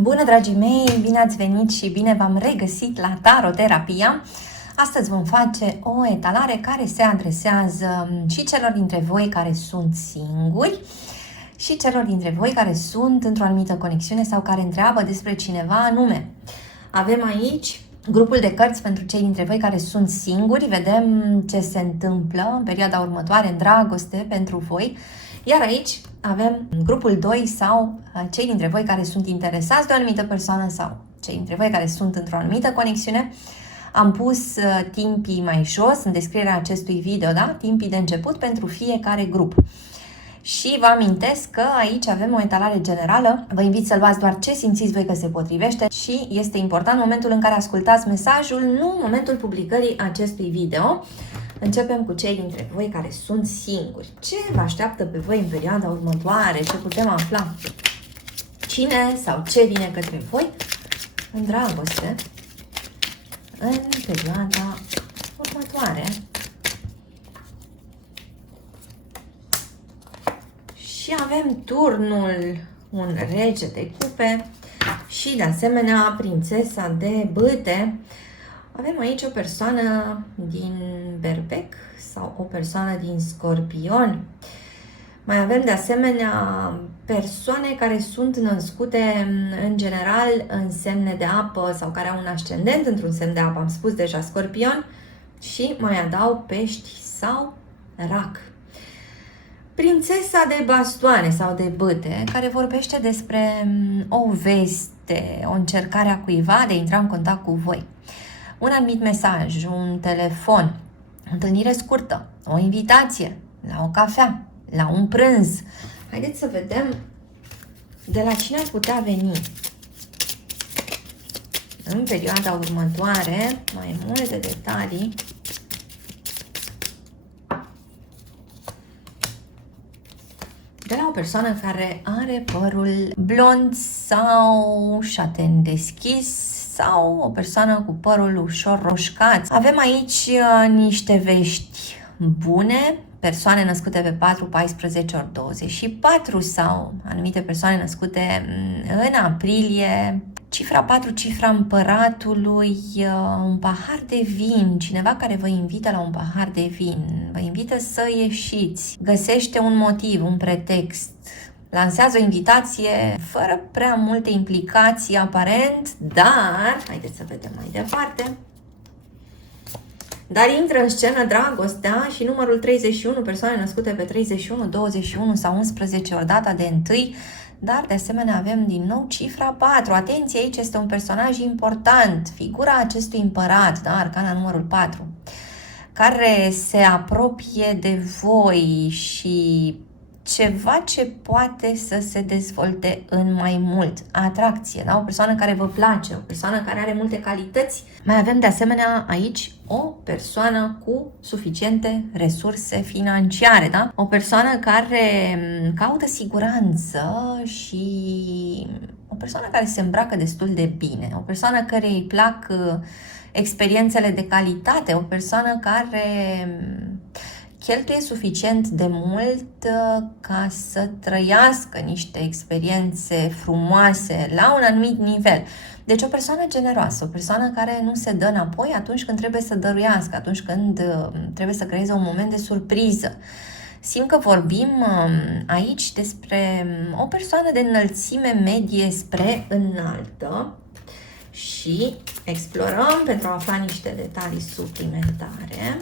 Bună, dragii mei! Bine ați venit și bine v-am regăsit la Taroterapia. Astăzi vom face o etalare care se adresează și celor dintre voi care sunt singuri și celor dintre voi care sunt într-o anumită conexiune sau care întreabă despre cineva anume. Avem aici grupul de cărți pentru cei dintre voi care sunt singuri. Vedem ce se întâmplă în perioada următoare în dragoste pentru voi. Iar aici avem grupul 2 sau cei dintre voi care sunt interesați de o anumită persoană sau cei dintre voi care sunt într-o anumită conexiune. Am pus timpii mai jos în descrierea acestui video, da? Timpii de început pentru fiecare grup. Și vă amintesc că aici avem o etalare generală. Vă invit să luați doar ce simțiți voi că se potrivește și este important momentul în care ascultați mesajul, nu momentul publicării acestui video. Începem cu cei dintre voi care sunt singuri. Ce vă așteaptă pe voi în perioada următoare? Ce putem afla? Cine sau ce vine către voi în dragoste în perioada următoare? Și avem turnul un rege de cupe și de asemenea prințesa de bâte. Avem aici o persoană din berbec sau o persoană din scorpion. Mai avem de asemenea persoane care sunt născute în general în semne de apă sau care au un ascendent într-un semn de apă. Am spus deja scorpion și mai adaug pești sau rac. Prințesa de bastoane sau de bâte, care vorbește despre o veste, o încercare a cuiva de a intra în contact cu voi. Un anumit mesaj, un telefon, o întâlnire scurtă, o invitație la o cafea, la un prânz. Haideți să vedem de la cine ar putea veni în perioada următoare mai multe detalii. De la o persoană care are părul blond sau șaten deschis sau o persoană cu părul ușor roșcat. Avem aici niște vești bune, persoane născute pe 4, 14 ori 24 sau anumite persoane născute în aprilie. Cifra 4, cifra împăratului, un pahar de vin, cineva care vă invită la un pahar de vin, vă invită să ieșiți, găsește un motiv, un pretext, lansează o invitație fără prea multe implicații aparent, dar, haideți să vedem mai departe, dar intră în scenă dragostea și numărul 31, persoane născute pe 31, 21 sau 11 ori data de 1, dar de asemenea avem din nou cifra 4. Atenție, aici este un personaj important, figura acestui împărat, da? Arcana numărul 4, care se apropie de voi și ceva ce poate să se dezvolte în mai mult. Atracție, da? O persoană care vă place, o persoană care are multe calități. Mai avem de asemenea aici o persoană cu suficiente resurse financiare, da? O persoană care caută siguranță și o persoană care se îmbracă destul de bine, o persoană care îi plac experiențele de calitate, o persoană care cheltuie suficient de mult ca să trăiască niște experiențe frumoase la un anumit nivel. Deci o persoană generoasă, o persoană care nu se dă înapoi atunci când trebuie să dăruiască, atunci când trebuie să creeze un moment de surpriză. Simt că vorbim aici despre o persoană de înălțime medie spre înaltă și explorăm pentru a afla niște detalii suplimentare.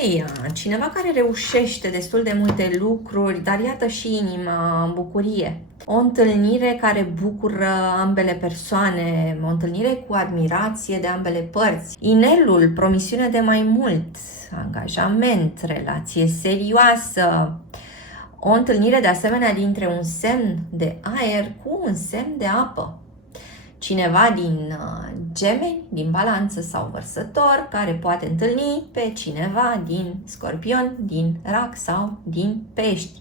Cheia, cineva care reușește destul de multe lucruri, dar iată și inima în bucurie. O întâlnire care bucură ambele persoane, o întâlnire cu admirație de ambele părți. Inelul, promisiune de mai mult, angajament, relație serioasă. O întâlnire de asemenea dintre un semn de aer cu un semn de apă. Cineva din Gemeni, din Balanță sau Vărsător, care poate întâlni pe cineva din Scorpion, din Rac sau din Pești.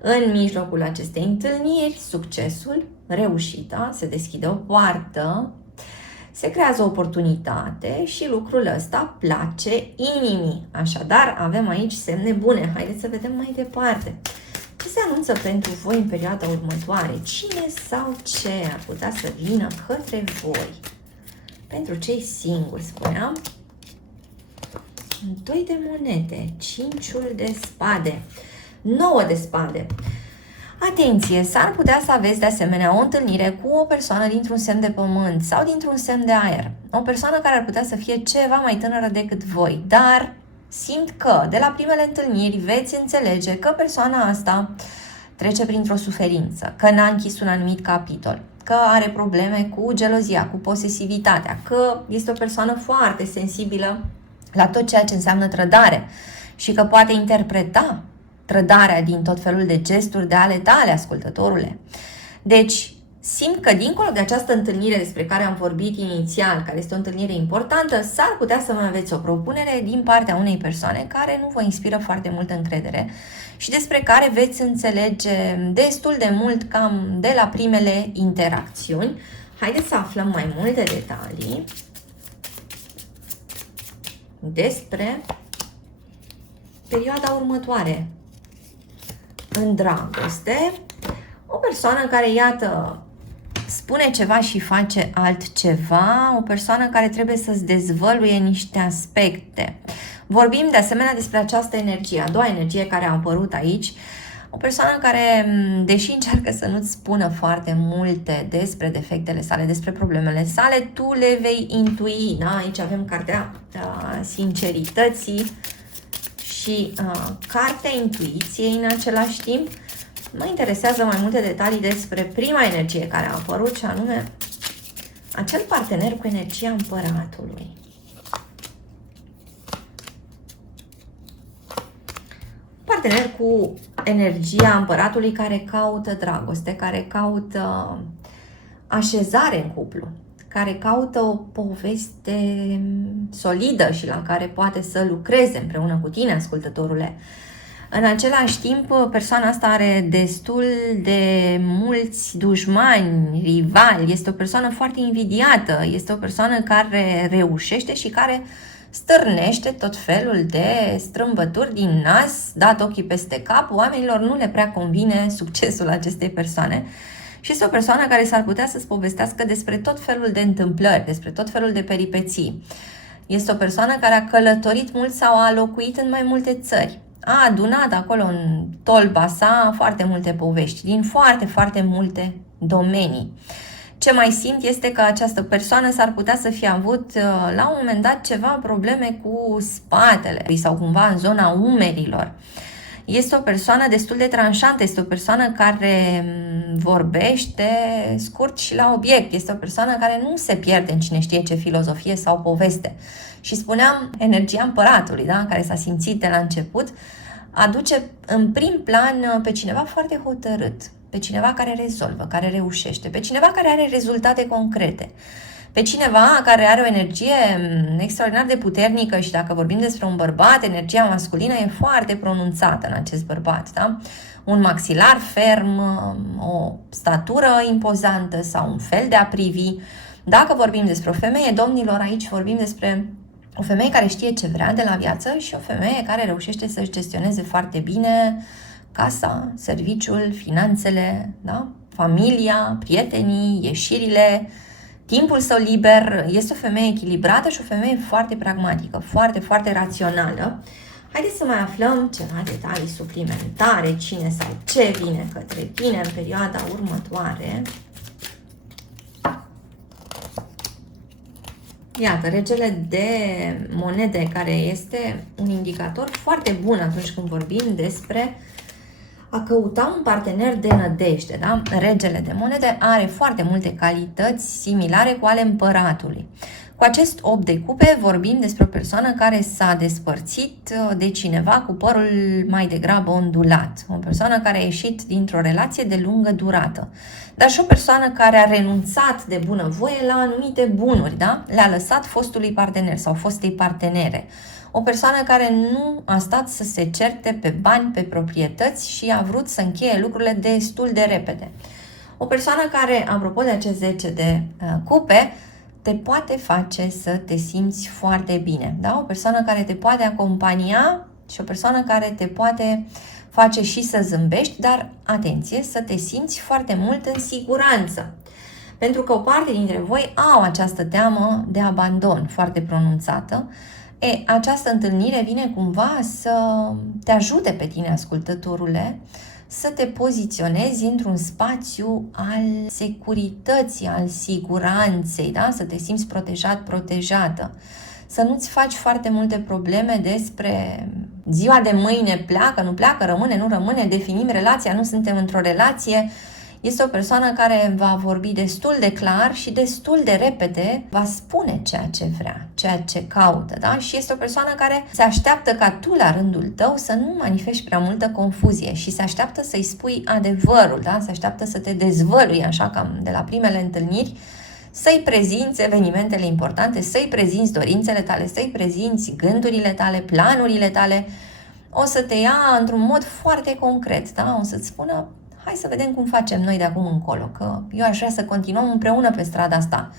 În mijlocul acestei întâlniri, succesul, reușita, se deschide o poartă, Se creează o oportunitate și lucrul ăsta place inimii. Așadar, avem aici semne bune. Haideți să vedem mai departe. Ce se anunță pentru voi în perioada următoare? Cine sau ce ar putea să vină către voi? Pentru cei singuri, spuneam. 2 de monede, 5-ul de spade, 9 de spade. Atenție, s-ar putea să aveți de asemenea o întâlnire cu o persoană dintr-un semn de pământ sau dintr-un semn de aer. O persoană care ar putea să fie ceva mai tânără decât voi, dar simt că de la primele întâlniri veți înțelege că persoana asta trece printr-o suferință, că n-a închis un anumit capitol, că are probleme cu gelozia, cu posesivitatea, că este o persoană foarte sensibilă la tot ceea ce înseamnă trădare și că poate interpreta trădarea din tot felul de gesturi de ale tale, ascultătorule. Deci, simt că dincolo de această întâlnire despre care am vorbit inițial, care este o întâlnire importantă, s-ar putea să mai aveți o propunere din partea unei persoane care nu vă inspiră foarte multă încredere și despre care veți înțelege destul de mult cam de la primele interacțiuni. Haideți să aflăm mai multe detalii despre perioada următoare. În dragoste, o persoană care, iată, spune ceva și face altceva, o persoană care trebuie să-ți dezvăluie niște aspecte. Vorbim de asemenea despre această energie, a doua energie care a apărut aici, o persoană care, deși încearcă să nu-ți spună foarte multe despre defectele sale, despre problemele sale, tu le vei intui. Da? Aici avem cartea sincerității și cartea intuiției în același timp. Mă interesează mai multe detalii despre prima energie care a apărut, și anume acel partener cu energia împăratului. Partener cu energia împăratului care caută dragoste, care caută așezare în cuplu, care caută o poveste solidă și la care poate să lucreze împreună cu tine, ascultătorule. În același timp, persoana asta are destul de mulți dușmani, rivali, este o persoană foarte invidiată, este o persoană care reușește și care stârnește tot felul de strâmbături din nas, dat ochii peste cap. Oamenilor nu le prea convine succesul acestei persoane și este o persoană care s-ar putea să-ți povestească despre tot felul de întâmplări, despre tot felul de peripeții. Este o persoană care a călătorit mult sau a locuit în mai multe țări. A adunat acolo în tolba sa foarte multe povești, din foarte, foarte multe domenii. Ce mai simt este că această persoană s-ar putea să fie avut la un moment dat ceva probleme cu spatele sau cumva în zona umerilor. Este o persoană destul de tranșantă, este o persoană care vorbește scurt și la obiect, este o persoană care nu se pierde în cine știe ce filozofie sau poveste. Și spuneam, energia împăratului, da? Care s-a simțit de la început, aduce în prim plan pe cineva foarte hotărât, pe cineva care rezolvă, care reușește, pe cineva care are rezultate concrete, pe cineva care are o energie extraordinar de puternică și dacă vorbim despre un bărbat, energia masculină e foarte pronunțată în acest bărbat, da? Un maxilar ferm, o statură impozantă sau un fel de a privi. Dacă vorbim despre o femeie, domnilor, aici vorbim despre o femeie care știe ce vrea de la viață și o femeie care reușește să-și gestioneze foarte bine casa, serviciul, finanțele, da? Familia, prietenii, ieșirile, timpul său liber. Este o femeie echilibrată și o femeie foarte pragmatică, foarte, foarte rațională. Haideți să mai aflăm ceva detalii suplimentare, cine sau ce vine către tine în perioada următoare. Iată, regele de monede, care este un indicator foarte bun atunci când vorbim despre a căuta un partener de nădejde, da? Regele de monede are foarte multe calități similare cu ale împăratului. Cu acest 8 de cupe vorbim despre o persoană care s-a despărțit de cineva cu părul mai degrabă ondulat. O persoană care a ieșit dintr-o relație de lungă durată. Dar și o persoană care a renunțat de bunăvoie la anumite bunuri, da? Le-a lăsat fostului partener sau fostei partenere. O persoană care nu a stat să se certe pe bani, pe proprietăți și a vrut să încheie lucrurile destul de repede. O persoană care, apropo de acest 10 de cupe, te poate face să te simți foarte bine, da? O persoană care te poate acompania și o persoană care te poate face și să zâmbești, dar atenție, să te simți foarte mult în siguranță. Pentru că o parte dintre voi au această teamă de abandon foarte pronunțată. Această întâlnire vine cumva să te ajute pe tine, ascultătorule, să te poziționezi într-un spațiu al securității, al siguranței, da? Să te simți protejat, protejată. Să nu-ți faci foarte multe probleme despre ziua de mâine, pleacă, nu pleacă, rămâne, nu rămâne, definim relația, nu suntem într-o relație. Este o persoană care va vorbi destul de clar și destul de repede, va spune ceea ce vrea, ceea ce caută, da? Și este o persoană care se așteaptă ca tu, la rândul tău, să nu manifesti prea multă confuzie și se așteaptă să-i spui adevărul, da? Se așteaptă să te dezvălui, așa cam de la primele întâlniri, să-i prezinți evenimentele importante, să-i prezinți dorințele tale, să-i prezinți gândurile tale, planurile tale. O să te ia într-un mod foarte concret, da? O să-ți spună: hai să vedem cum facem noi de acum încolo, că eu aș vrea să continuăm împreună pe strada asta.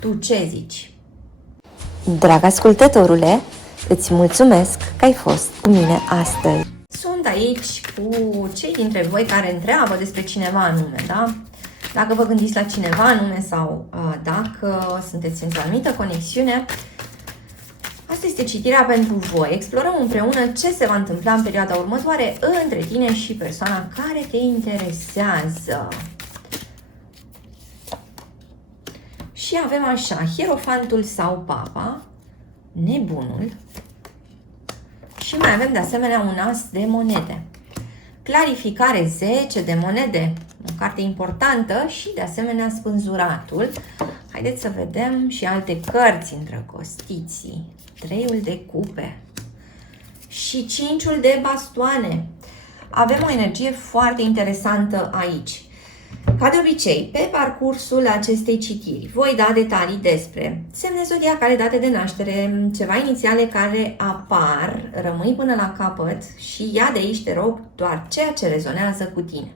Tu ce zici? Drag ascultătorule, îți mulțumesc că ai fost cu mine astăzi. Sunt aici cu cei dintre voi care întreabă despre cineva anume, da? Dacă vă gândiți la cineva anume sau dacă sunteți într-o anumită conexiune, asta este citirea pentru voi. Explorăm împreună ce se va întâmpla în perioada următoare între tine și persoana care te interesează. Și avem așa, Hierofantul sau Papa, Nebunul și mai avem de asemenea un as de monede. Clarificare 10 de monede, o carte importantă și de asemenea Spânzuratul. Haideți să vedem și alte cărți îndrăgostiții. 3-ul de cupe și 5-ul de bastoane. Avem o energie foarte interesantă aici. Ca de obicei, pe parcursul acestei citiri voi da detalii despre semne zodiacale, date de naștere, ceva inițiale care apar, rămâi până la capăt și ia de aici, te rog, doar ceea ce rezonează cu tine.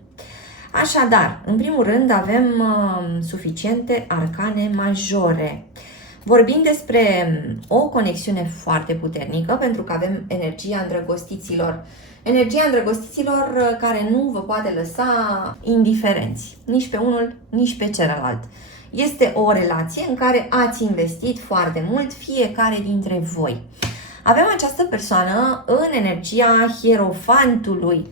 Așadar, în primul rând avem suficiente arcane majore. Vorbim despre o conexiune foarte puternică, pentru că avem energia îndrăgostiților. Energia îndrăgostiților care nu vă poate lăsa indiferenți, nici pe unul, nici pe celălalt. Este o relație în care ați investit foarte mult fiecare dintre voi. Avem această persoană în energia Hierofantului.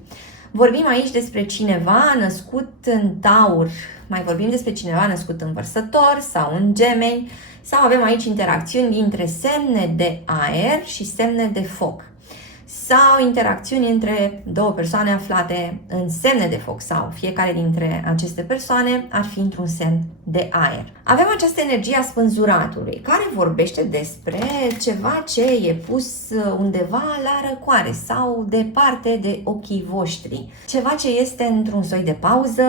Vorbim aici despre cineva născut în Taur, mai vorbim despre cineva născut în Vărsător sau în Gemeni, sau avem aici interacțiuni dintre semne de aer și semne de foc, sau interacțiuni între două persoane aflate în semne de foc, sau fiecare dintre aceste persoane ar fi într-un semn de aer. Avem această energie a Spânzuratului, care vorbește despre ceva ce e pus undeva la răcoare sau departe de ochii voștri. Ceva ce este într-un soi de pauză,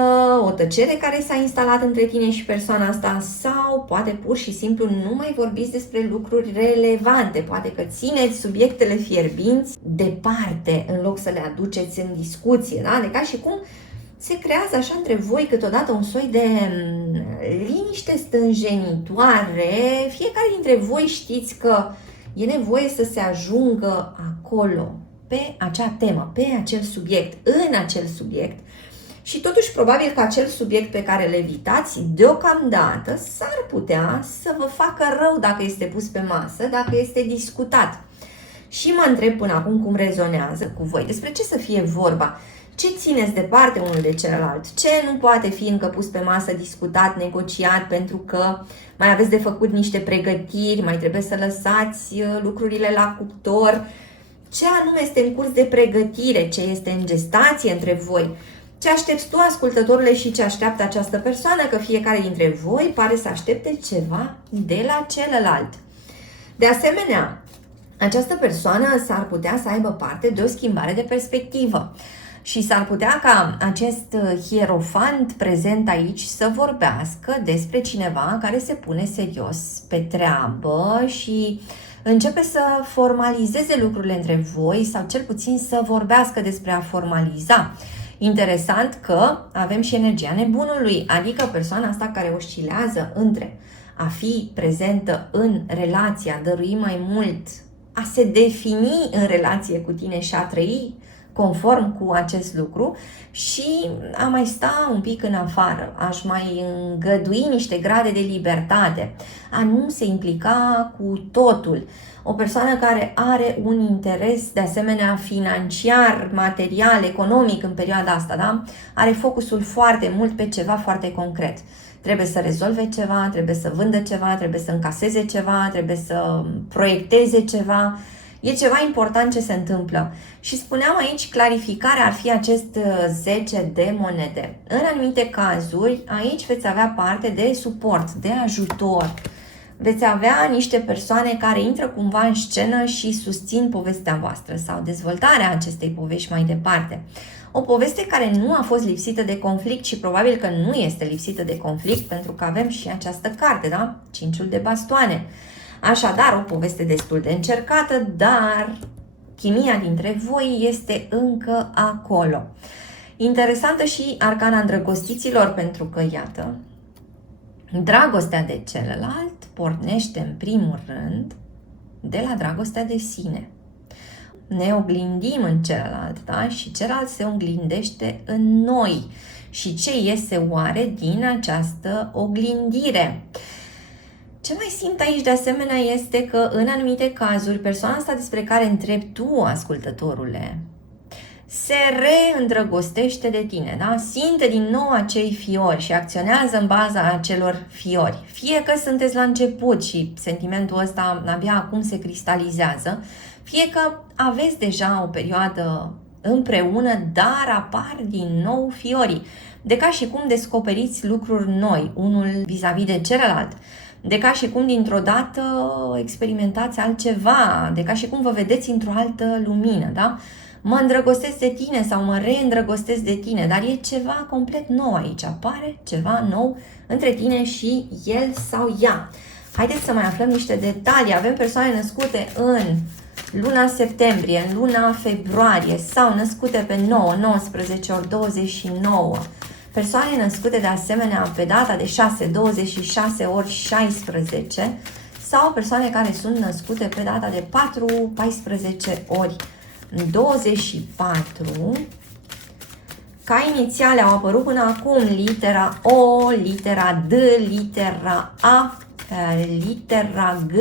o tăcere care s-a instalat între tine și persoana asta, sau poate pur și simplu nu mai vorbiți despre lucruri relevante, poate că țineți subiectele fierbinți departe în loc să le aduceți în discuție, da? De ca și cum se creează așa între voi câteodată un soi de liniște stânjenitoare. Fiecare dintre voi știți că e nevoie să se ajungă acolo, pe acea temă, pe acel subiect, în acel subiect. Și totuși probabil că acel subiect pe care îl evitați deocamdată s-ar putea să vă facă rău dacă este pus pe masă, dacă este discutat. Și mă întreb până acum cum rezonează cu voi. Despre ce să fie vorba? Ce țineți departe unul de celălalt? Ce nu poate fi încă pus pe masă, discutat, negociat, pentru că mai aveți de făcut niște pregătiri, mai trebuie să lăsați lucrurile la cuptor? Ce anume este în curs de pregătire? Ce este în gestație între voi? Ce aștepți tu, ascultătorule, și ce așteaptă această persoană? Că fiecare dintre voi pare să aștepte ceva de la celălalt. De asemenea, această persoană s-ar putea să aibă parte de o schimbare de perspectivă și s-ar putea ca acest hierofant prezent aici să vorbească despre cineva care se pune serios pe treabă și începe să formalizeze lucrurile între voi sau cel puțin să vorbească despre a formaliza. Interesant că avem și energia nebunului, adică persoana asta care oscilează între a fi prezentă în relație, a dărui mai mult, a se defini în relație cu tine și a trăi conform cu acest lucru și a mai sta un pic în afară, aș mai îngădui niște grade de libertate, a nu se implica cu totul. O persoană care are un interes de asemenea financiar, material, economic în perioada asta, da? Are focusul foarte mult pe ceva foarte concret. Trebuie să rezolve ceva, trebuie să vândă ceva, trebuie să încaseze ceva, trebuie să proiecteze ceva. E ceva important ce se întâmplă. Și spuneam aici, clarificarea ar fi acest 10 de monede. În anumite cazuri, aici veți avea parte de suport, de ajutor. Veți avea niște persoane care intră cumva în scenă și susțin povestea voastră sau dezvoltarea acestei povești mai departe. O poveste care nu a fost lipsită de conflict și probabil că nu este lipsită de conflict pentru că avem și această carte, da? Cinciul de bastoane. Așadar, o poveste destul de încercată, dar chimia dintre voi este încă acolo. Interesantă și arcana îndrăgostiților pentru că, iată, dragostea de celălalt pornește în primul rând de la dragostea de sine. Ne oglindim în celălalt, da? Și celălalt se oglindește în noi. Și ce iese oare din această oglindire? Ce mai simt aici de asemenea este că în anumite cazuri persoana asta despre care întrebi tu, ascultătorule, se reîndrăgostește de tine, da? Simte din nou acei fiori și acționează în baza acelor fiori. Fie că sunteți la început și sentimentul ăsta abia acum se cristalizează, fie că aveți deja o perioadă împreună, dar apar din nou fiorii. De ca și cum descoperiți lucruri noi, unul vis-a-vis de celălalt. De ca și cum dintr-o dată experimentați altceva, de ca și cum vă vedeți într-o altă lumină, da? Mă îndrăgostesc de tine sau mă reîndrăgostesc de tine, dar e ceva complet nou aici, apare ceva nou între tine și el sau ea. Haideți să mai aflăm niște detalii. Avem persoane născute în luna septembrie, în luna februarie sau născute pe 9, 19 ori 29. Persoane născute de asemenea pe data de 6, 26 ori 16 sau persoane care sunt născute pe data de 4, 14 ori 24. Ca inițiale au apărut până acum litera O, litera D, litera A, litera G,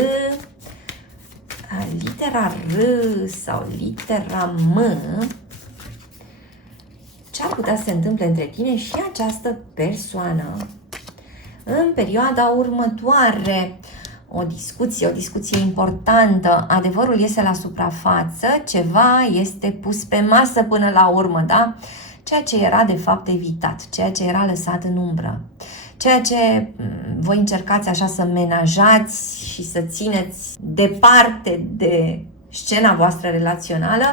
litera R sau litera M. Ce ar putea să se întâmple între tine și această persoană în perioada următoare? O discuție importantă, adevărul iese la suprafață, ceva este pus pe masă până la urmă, da? Ceea ce era de fapt evitat, ceea ce era lăsat în umbră, ceea ce voi încercați așa să menajați și să țineți departe de scena voastră relațională,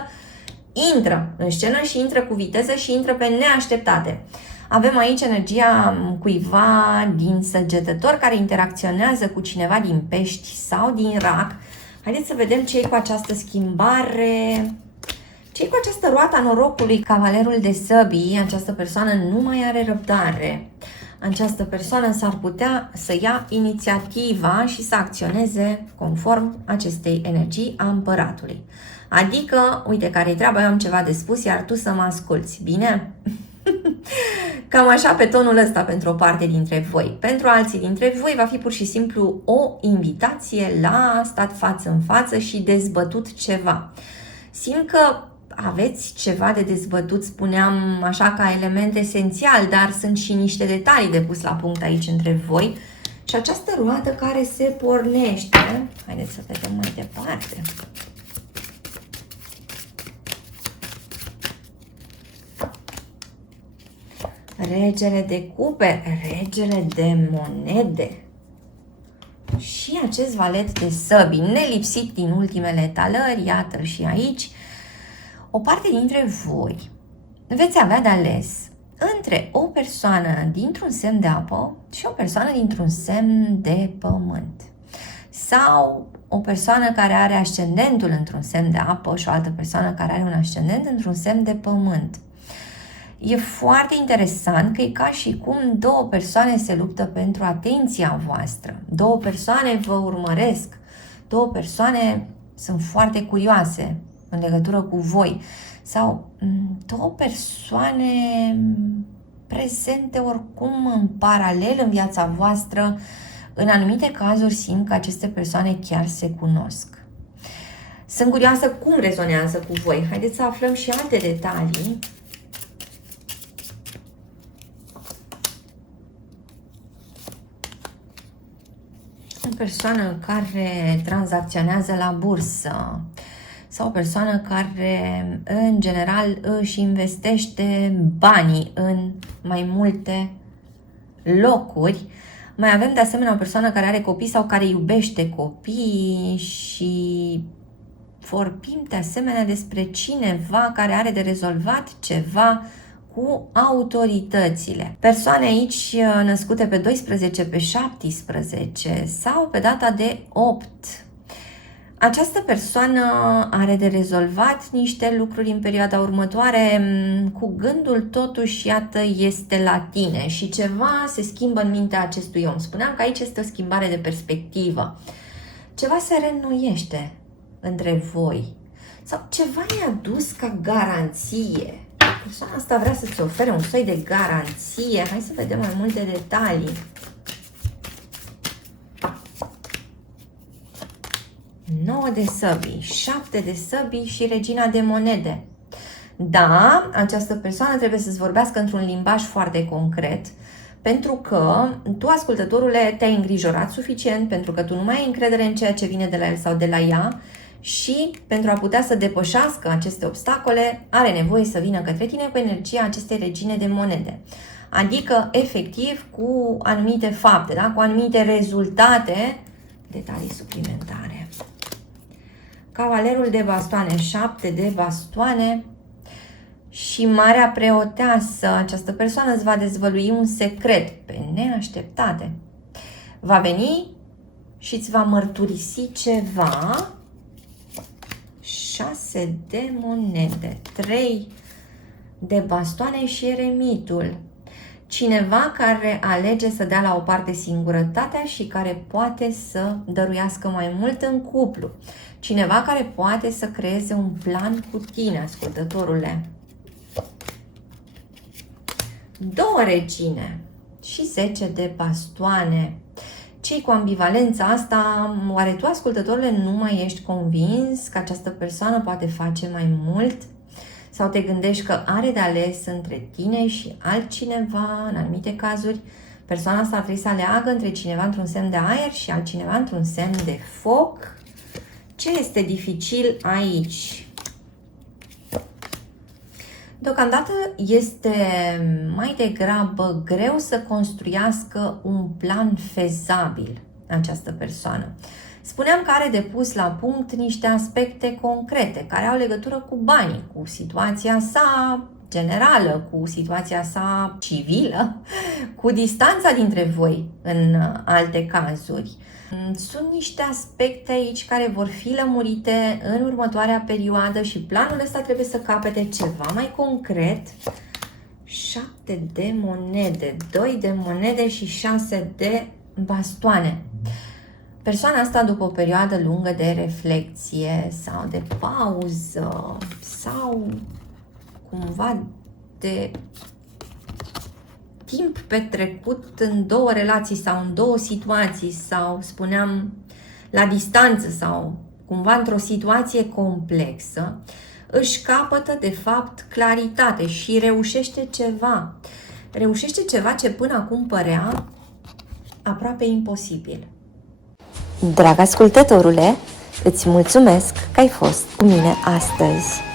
intră în scenă și intră cu viteză și intră pe neașteptate. Avem aici energia cuiva din Săgetător care interacționează cu cineva din Pești sau din Rac. Haideți să vedem ce e cu această schimbare, ce e cu această roată a norocului, Cavalerul de Săbii. Această persoană nu mai are răbdare. Această persoană s-ar putea să ia inițiativa și să acționeze conform acestei energii a Împăratului. Adică, uite care-i treaba, eu am ceva de spus, iar tu să mă asculți, bine? Cam așa pe tonul ăsta pentru o parte dintre voi. Pentru alții dintre voi va fi pur și simplu o invitație la stat față în față și dezbătut ceva. Simt că aveți ceva de dezbătut, spuneam așa ca element esențial, dar sunt și niște detalii de pus la punct aici între voi. Și această roată care se pornește, haideți să vedem mai departe. Regele de cupe, regele de monede și acest valet de săbii, nelipsit din ultimele etalări, iată și aici. O parte dintre voi veți avea de ales între o persoană dintr-un semn de apă și o persoană dintr-un semn de pământ. Sau o persoană care are ascendentul într-un semn de apă și o altă persoană care are un ascendent într-un semn de pământ. E foarte interesant că e ca și cum două persoane se luptă pentru atenția voastră. Două persoane vă urmăresc. Două persoane sunt foarte curioase în legătură cu voi. Sau două persoane prezente oricum în paralel în viața voastră. În anumite cazuri simt că aceste persoane chiar se cunosc. Sunt curioasă cum rezonează cu voi. Haideți să aflăm și alte detalii. O persoană care tranzacționează la bursă sau o persoană care în general își investește banii în mai multe locuri. Mai avem de asemenea o persoană care are copii sau care iubește copiii și vorbim de asemenea despre cineva care are de rezolvat ceva cu autoritățile. Persoane aici născute pe 12, pe 17 sau pe data de 8. Această persoană are de rezolvat niște lucruri în perioada următoare, cu gândul totuși, iată, este la tine și ceva se schimbă în mintea acestui om. Spuneam că aici este o schimbare de perspectivă. Ceva se reînnoiește între voi sau ceva e adus ca garanție. Persoana asta vrea să-ți ofere un soi de garanție. Hai să vedem mai multe detalii. 9 de săbii, 7 de săbii și regina de monede. Da, această persoană trebuie să-ți vorbească într-un limbaj foarte concret, pentru că tu, ascultătorule, te-ai îngrijorat suficient, pentru că tu nu mai ai încredere în ceea ce vine de la el sau de la ea și pentru a putea să depășească aceste obstacole, are nevoie să vină către tine cu energia acestei regine de monede. Adică, efectiv, cu anumite fapte, da? Cu anumite rezultate, detalii suplimentare. Cavalerul de bastoane, 7 de bastoane și Marea Preoteasă. Această persoană îți va dezvălui un secret pe neașteptate. Va veni și îți va mărturisi ceva. 6 de monede, 3 de bastoane și eremitul. Cineva care alege să dea la o parte singurătatea și care poate să dăruiască mai mult în cuplu. Cineva care poate să creeze un plan cu tine, ascultătorule. 2 regine și 10 de bastoane. Cei cu ambivalența asta, oare tu, ascultătorule, nu mai ești convins că această persoană poate face mai mult? Sau te gândești că are de ales între tine și altcineva? În anumite cazuri, persoana asta ar trebui să aleagă între cineva într-un semn de aer și altcineva într-un semn de foc. Ce este dificil aici? Deocamdată este mai degrabă greu să construiască un plan fezabil această persoană. Spuneam că are de pus la punct niște aspecte concrete care au legătură cu banii, cu situația sa generală, cu situația sa civilă, cu distanța dintre voi în alte cazuri. Sunt niște aspecte aici care vor fi lămurite în următoarea perioadă și planul ăsta trebuie să capete ceva mai concret. 7 de monede, 2 de monede și 6 de bastoane. Persoana asta, după o perioadă lungă de reflexie sau de pauză sau cumva de timp petrecut în două relații sau în două situații sau, spuneam, la distanță sau cumva într-o situație complexă, își capătă de fapt claritate și reușește ceva. Reușește ceva ce până acum părea aproape imposibil. Drag ascultătorule, îți mulțumesc că ai fost cu mine astăzi.